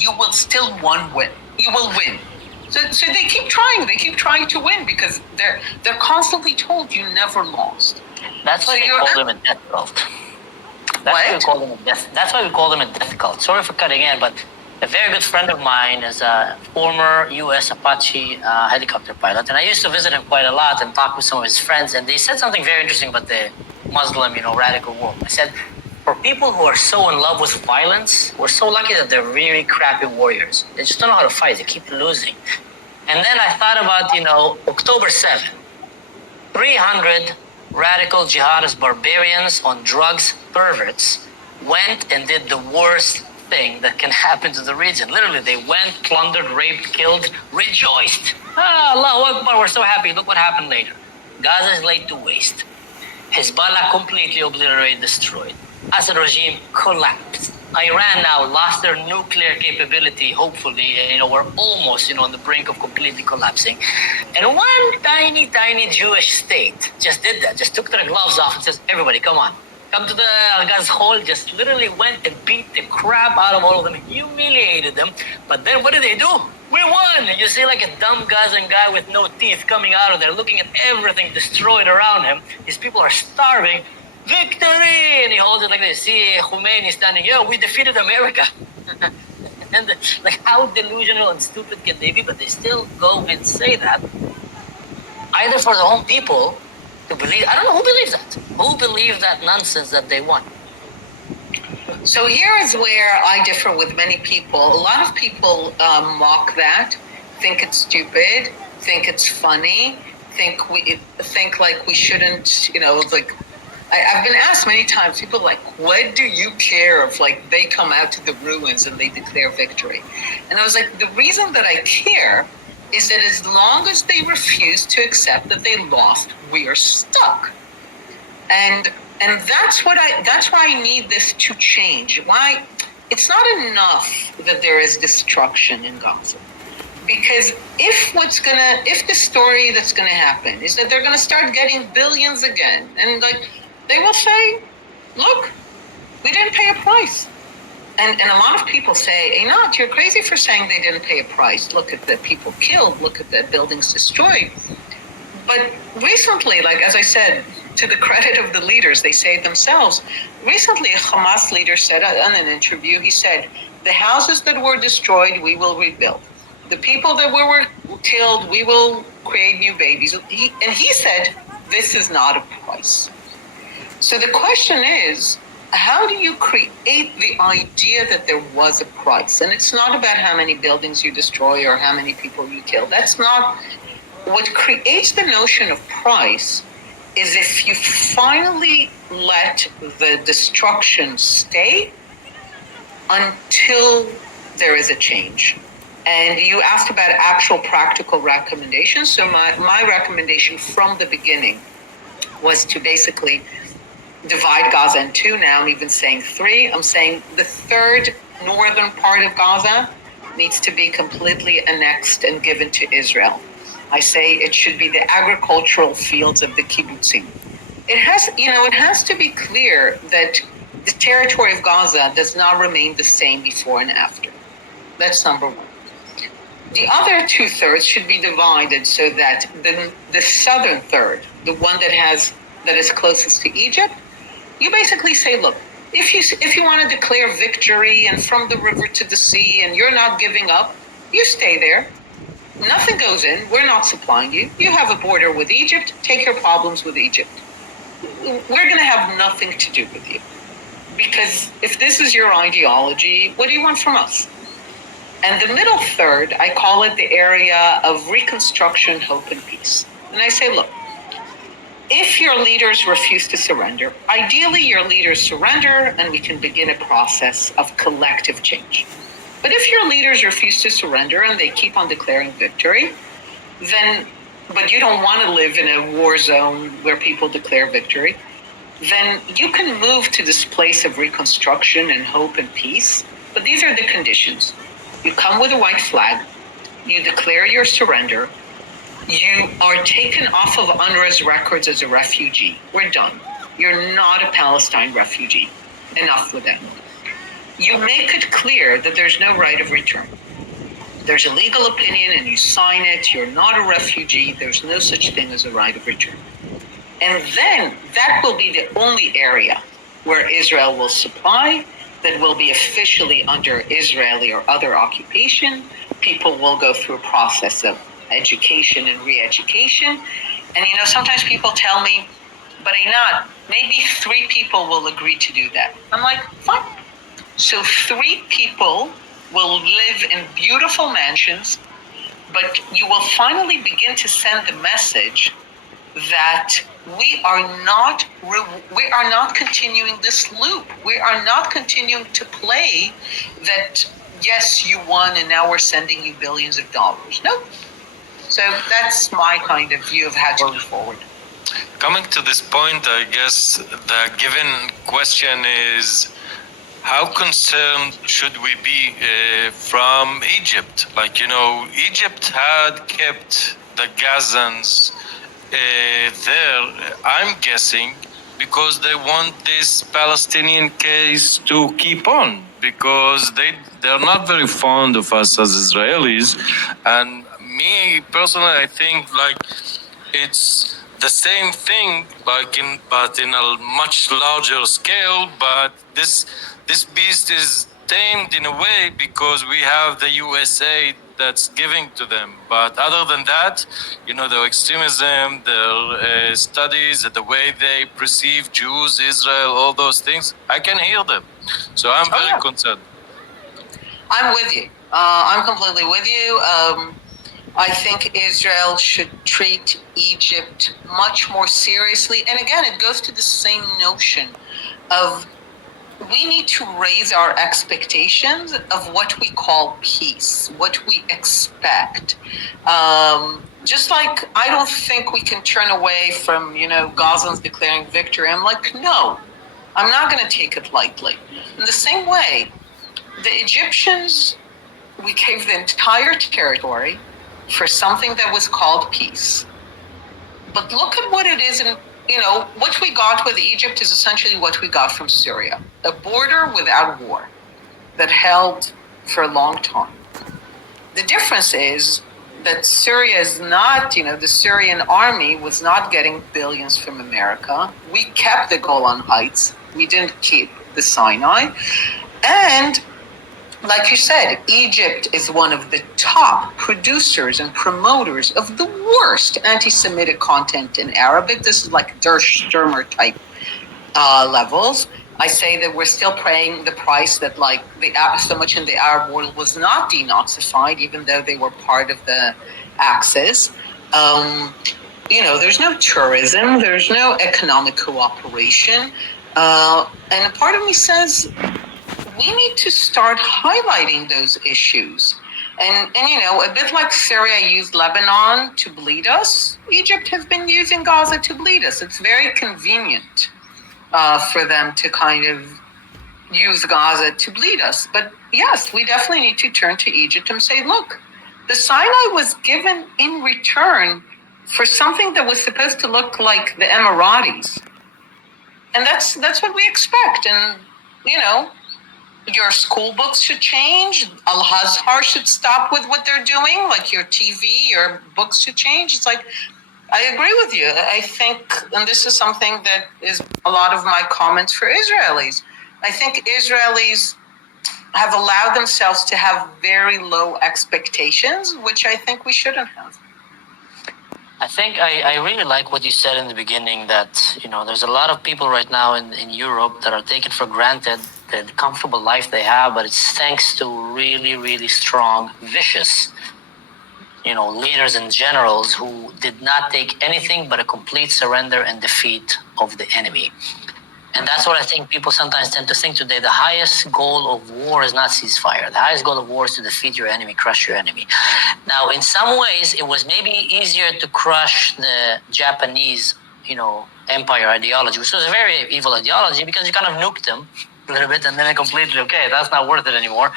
you will still win. You will win. So they keep trying. They keep trying to win because they're constantly told you never lost. That's why they call them a death cult. That's why we call them a death cult. Sorry for cutting in, but a very good friend of mine is a former U.S. Apache helicopter pilot, and I used to visit him quite a lot and talk with some of his friends. And they said something very interesting about the Muslim, radical world. They said, for people who are so in love with violence, we're so lucky that they're really crappy warriors. They just don't know how to fight. They keep losing. And then I thought about, October 7th, 300 radical jihadist barbarians on drugs, perverts, went and did the worst thing that can happen to the region. Literally, they went, plundered, raped, killed, rejoiced. Allahu Akbar, we're so happy. Look what happened later. Gaza is laid to waste. Hezbollah completely obliterated, destroyed. Assad regime collapsed. Iran now lost their nuclear capability, hopefully. We're almost, on the brink of completely collapsing. And one tiny, tiny Jewish state just did that, just took their gloves off and says, everybody, come on. Come to the Al-Ghaz Hall, just literally went and beat the crap out of all of them, humiliated them. But then what did they do? We won! And you see like a dumb Gazan guy with no teeth coming out of there, looking at everything destroyed around him. These people are starving. Victory! And he holds it like this. See Khomeini standing, we defeated America. And how delusional and stupid can they be? But they still go and say that. Either for the own people to believe, I don't know who believes that. Who believes that nonsense that they won? So here is where I differ with many people. A lot of people mock that, think it's stupid, think it's funny, think like we shouldn't, I've been asked many times, people like, what do you care if they come out to the ruins and they declare victory? And I was like, the reason that I care is that as long as they refuse to accept that they lost, we are stuck. And that's why I need this to change. Why? It's not enough that there is destruction in Gaza. Because if the story that's gonna happen is that they're gonna start getting billions again, and they will say, look, we didn't pay a price. And a lot of people say, Einat, you're crazy for saying they didn't pay a price. Look at the people killed, look at the buildings destroyed. But recently, as I said, to the credit of the leaders, they say it themselves. Recently, a Hamas leader said in an interview, he said, the houses that were destroyed, we will rebuild. The people that were killed, we will create new babies. And he said, this is not a price. So the question is, how do you create the idea that there was a price? And it's not about how many buildings you destroy or how many people you kill. That's not what creates the notion of price. Is if you finally let the destruction stay until there is a change. And you asked about actual practical recommendations. So my recommendation from the beginning was to basically divide Gaza in two. Now I'm even saying three. I'm saying the third northern part of Gaza needs to be completely annexed and given to Israel. I say it should be the agricultural fields of the kibbutzim. It has to be clear that the territory of Gaza does not remain the same before and after. That's number one. The other 2/3 should be divided so that the southern third, the one that is closest to Egypt, you basically say, look, if you want to declare victory and from the river to the sea and you're not giving up, you stay there. Nothing goes in. We're not supplying you. You have a border with Egypt. Take your problems with Egypt. We're going to have nothing to do with you. Because if this is your ideology, what do you want from us? And the middle third, I call it the area of reconstruction, hope, and peace. And I say, look, if your leaders refuse to surrender, ideally your leaders surrender and we can begin a process of collective change. But if your leaders refuse to surrender and they keep on declaring victory, but you don't want to live in a war zone where people declare victory, then you can move to this place of reconstruction and hope and peace. But these are the conditions. You come with a white flag, you declare your surrender, you are taken off of UNRWA's records as a refugee. We're done. You're not a Palestine refugee. Enough with that. you make it clear that there's no right of return. There's a legal opinion and you sign it, you're not a refugee, there's no such thing as a right of return. And then that will be the only area where Israel will supply that will be officially under Israeli or other occupation. People will go through a process of education and re-education. And sometimes people tell me, but Einat, maybe 3 people will agree to do that. I'm like, fine. So 3 people will live in beautiful mansions, but you will finally begin to send the message that we are not continuing this loop. We are not continuing to play that, yes, you won and now we're sending you billions of dollars. No. So that's my kind of view of how to move forward. Coming to this point, I guess the given question is, how concerned should we be from Egypt? Egypt had kept the Gazans there, I'm guessing, because they want this Palestinian case to keep on, because they're not very fond of us as Israelis. And me personally, I think it's the same thing, but in a much larger scale. But this beast is tamed in a way because we have the USA that's giving to them. But other than that, their extremism, their studies, the way they perceive Jews, Israel, all those things, I can hear them. So I'm very concerned. I'm with you. I'm completely with you. I think Israel should treat Egypt much more seriously. And again, it goes to the same notion of we need to raise our expectations of what we call peace, what we expect. Just like I don't think we can turn away from, Gazans declaring victory. I'm like, no, I'm not going to take it lightly. In the same way, the Egyptians, we gave the entire territory for something that was called peace. But look at what it is, and what we got with Egypt is essentially what we got from Syria, a border without war that held for a long time. The difference is that Syria is not, the Syrian army was not getting billions from America. We kept the Golan Heights. We didn't keep the Sinai. And like you said, Egypt is one of the top producers and promoters of the worst anti-Semitic content in Arabic. This is like Der Stürmer type levels. I say that we're still paying the price that so much in the Arab world was not denazified, even though they were part of the Axis. There's no tourism, there's no economic cooperation. And a part of me says, we need to start highlighting those issues. And a bit like Syria used Lebanon to bleed us, Egypt has been using Gaza to bleed us. It's very convenient for them to kind of use Gaza to bleed us. But yes, we definitely need to turn to Egypt and say, look, the Sinai was given in return for something that was supposed to look like the Emiratis. And that's what we expect. And, your school books should change. Al-Azhar should stop with what they're doing. Like your TV, your books should change. It's like, I agree with you. I think, and this is something that is a lot of my comments for Israelis. I think Israelis have allowed themselves to have very low expectations, which I think we shouldn't have. I think I really like what you said in the beginning that, there's a lot of people right now in Europe that are taking for granted the comfortable life they have, but it's thanks to really, really strong, vicious, leaders and generals who did not take anything but a complete surrender and defeat of the enemy. And that's what I think people sometimes tend to think today. The highest goal of war is not ceasefire. The highest goal of war is to defeat your enemy, crush your enemy. Now, in some ways, it was maybe easier to crush the Japanese, empire ideology, which was a very evil ideology because you kind of nuked them a little bit and then completely, okay, that's not worth it anymore.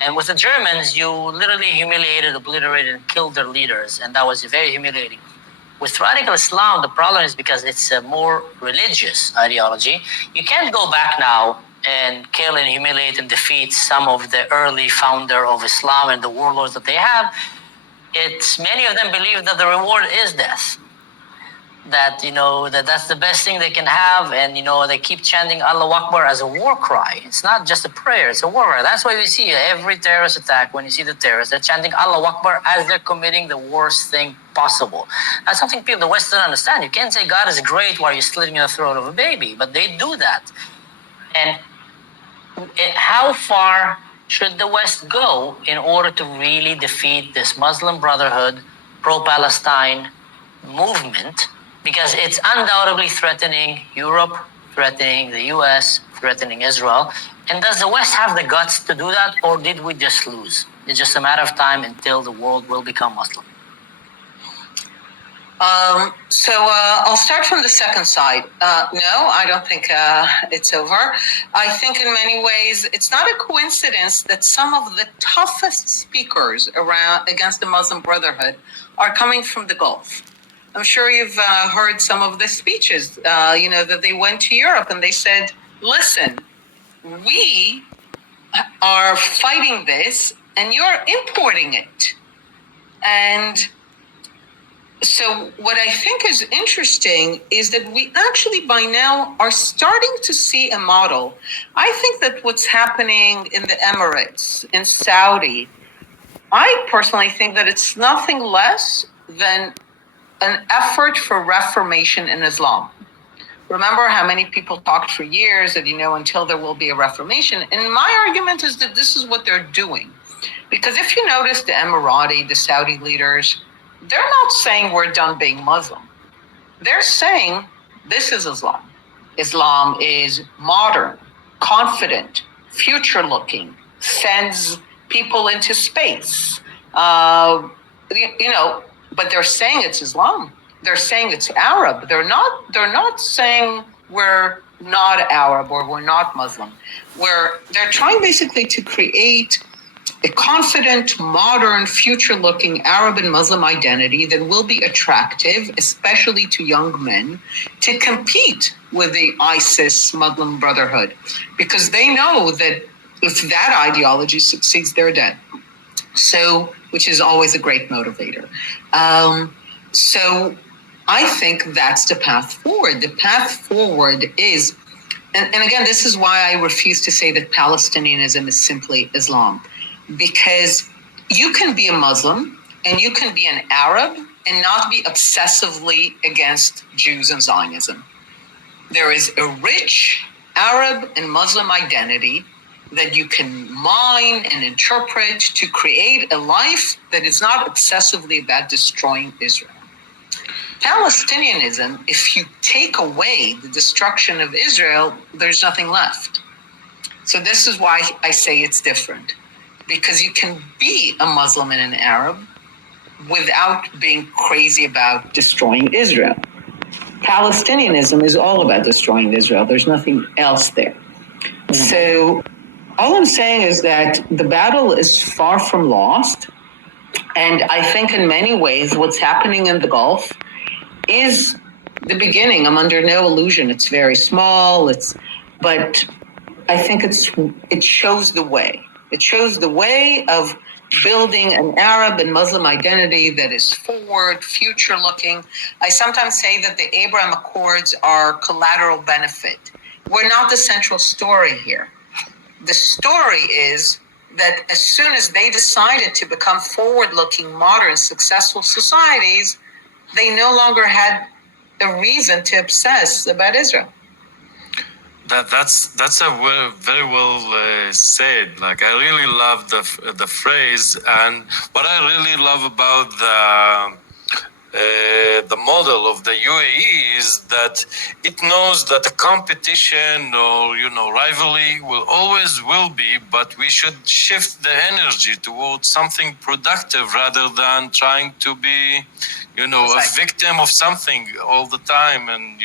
And with the Germans, you literally humiliated, obliterated, and killed their leaders. And that was very humiliating. With radical Islam, the problem is because it's a more religious ideology. You can't go back now and kill and humiliate and defeat some of the early founder of Islam and the warlords that they have, it's many of them believe that the reward is death. That that's the best thing they can have, and they keep chanting Allahu Akbar as a war cry. It's not just a prayer; it's a war cry. That's why we see every terrorist attack. When you see the terrorists, they're chanting Allahu Akbar as they're committing the worst thing possible. That's something people in the West don't understand. You can't say God is great while you're slitting the throat of a baby, but they do that. And how far should the West go in order to really defeat this Muslim Brotherhood, pro-Palestine movement? Because it's undoubtedly threatening Europe, threatening the US, threatening Israel. And does the West have the guts to do that, or did we just lose? It's just a matter of time until the world will become Muslim. I'll start from the second side. No, I don't think it's over. I think in many ways it's not a coincidence that some of the toughest speakers against the Muslim Brotherhood are coming from the Gulf. I'm sure you've heard some of the speeches, that they went to Europe and they said, listen, we are fighting this and you're importing it. And so what I think is interesting is that we actually by now are starting to see a model. I think that what's happening in the Emirates, in Saudi, I personally think that it's nothing less than an effort for reformation in Islam. Remember how many people talked for years that, until there will be a reformation. And my argument is that this is what they're doing. Because if you notice the Emirati, the Saudi leaders, they're not saying we're done being Muslim. They're saying this is Islam. Islam is modern, confident, future-looking, sends people into space. But they're saying it's Islam. They're saying it's Arab. They're not saying we're not Arab or we're not Muslim. They're trying basically to create a confident, modern, future-looking Arab and Muslim identity that will be attractive, especially to young men, to compete with the ISIS Muslim Brotherhood, because they know that if that ideology succeeds, they're dead. So, which is always a great motivator. So I think that's the path forward. The path forward is, and again, this is why I refuse to say that Palestinianism is simply Islam, because you can be a Muslim and you can be an Arab and not be obsessively against Jews and Zionism. There is a rich Arab and Muslim identity that you can mine and interpret to create a life that is not obsessively about destroying Israel. Palestinianism, if you take away the destruction of Israel, there's nothing left. So this is why I say it's different, because you can be a Muslim and an Arab without being crazy about destroying Israel. Palestinianism is all about destroying Israel. There's nothing else there. So all I'm saying is that the battle is far from lost. And I think in many ways, what's happening in the Gulf is the beginning. I'm under no illusion. It's very small. But I think it shows the way. It shows the way of building an Arab and Muslim identity that is forward, future-looking. I sometimes say that the Abraham Accords are collateral benefit. We're not the central story here. The story is that as soon as they decided to become forward-looking, modern, successful societies, they no longer had a reason to obsess about Israel. That's a very well said. Like, I really love the phrase, and what I really love about the model of the UAE is that it knows that the competition or rivalry will be, but we should shift the energy towards something productive rather than trying to be a victim of something all the time and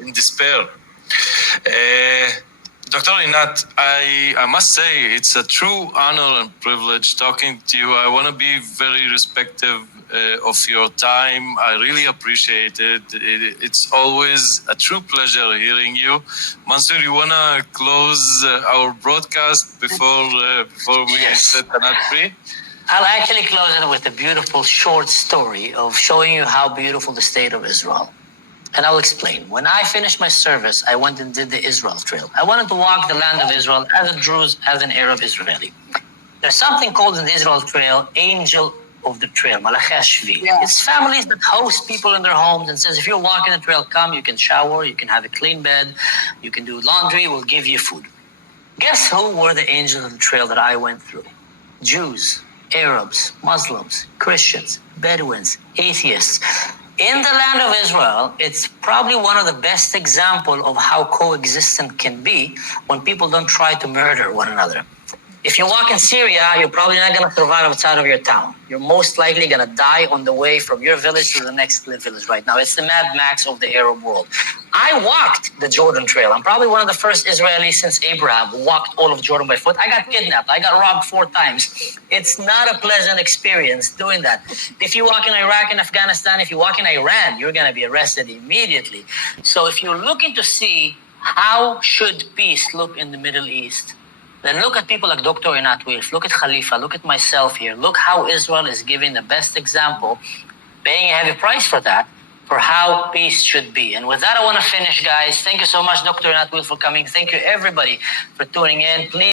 in despair. Dr. Inat, I must say it's a true honor and privilege talking to you. I want to be very respectful of your time. I really appreciate it. It's always a true pleasure hearing you. Mansour, you want to close our broadcast before we set Anat free? I'll actually close it with a beautiful short story of showing you how beautiful the state of Israel. And I'll explain. When I finished my service, I went and did the Israel Trail. I wanted to walk the land of Israel as a Druze, as an Arab Israeli. There's something called in the Israel Trail, Angel of the Trail, Malachei Shvi. Yeah. It's families that host people in their homes and says, if you're walking the trail, come, you can shower, you can have a clean bed, you can do laundry, we'll give you food. Guess who were the angels of the trail that I went through? Jews, Arabs, Muslims, Christians, Bedouins, atheists. In the land of Israel, it's probably one of the best examples of how coexistence can be when people don't try to murder one another. If you walk in Syria, you're probably not going to survive outside of your town. You're most likely going to die on the way from your village to the next village right now. It's the Mad Max of the Arab world. I walked the Jordan Trail. I'm probably one of the first Israelis since Abraham who walked all of Jordan by foot. I got kidnapped. I got robbed 4 times. It's not a pleasant experience doing that. If you walk in Iraq and Afghanistan, if you walk in Iran, you're going to be arrested immediately. So if you're looking to see how should peace look in the Middle East, then look at people like Dr. Inat Wilf, look at Khalifa, look at myself here. Look how Israel is giving the best example, paying a heavy price for that, for how peace should be. And with that, I want to finish, guys. Thank you so much, Dr. Inat Wilf, for coming. Thank you, everybody, for tuning in. Please.